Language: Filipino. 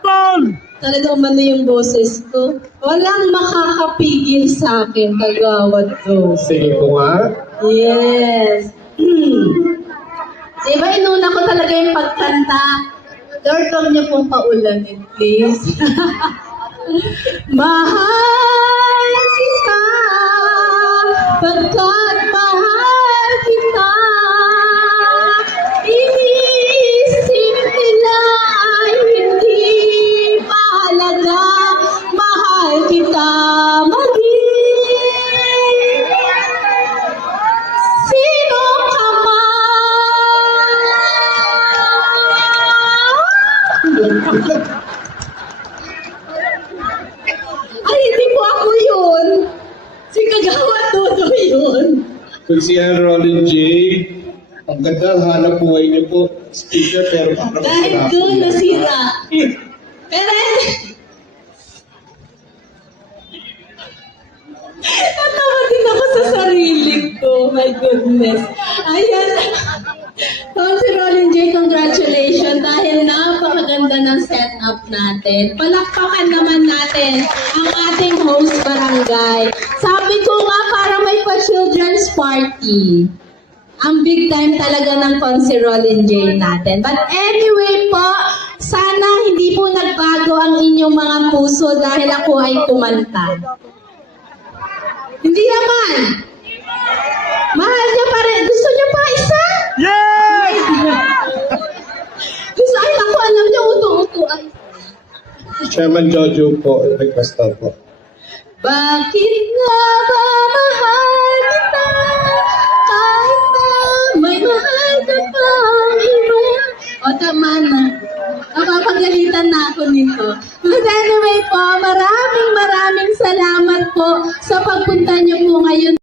Santol! Talagang umano yung boses ko. Walang makakapigil sa akin, kagawad ko. Sige po nga. Yes. Diba, inuna ko talaga yung pagkanta. Lord, huwag niyo pong paulanin, please. Mahal kita, pagkat mahal kita. Iniisip nila ay hindi mahalaga. Mahal kita maging sino ka man. Ay, hindi po ako yun. Si Kagawad Dodo yun. Kung si Roland J, ang ganda ang hanap buhay niyo po. Speaker, pero parang Dahil masarap doon yan. nasira. Pero, natawa din ako sa sarili ko. My goodness. Ayan. Si Roland J, congratulations dahil napakaganda ng setup natin. Palakpakan naman natin ang ating host barangay. Sabi ko nga, para may pa-children's party. Ang big time talaga ng Consi Roland J natin. But anyway po, sana hindi po nagbago ang inyong mga puso dahil ako ay kumanta. Hindi naman. Mahal niya pa rin. Gusto niya pa isa? Yes! Gusto, ay naku, alam niya, uto-uto. Ay. Chairman Jojo po, request daw po. Bakit nga ba mahal kita? Kahit na may mahal ka pang iba. O, tama na. Napapagalitan na ako nito. But anyway po, maraming salamat po sa pagpunta niyo po ngayon.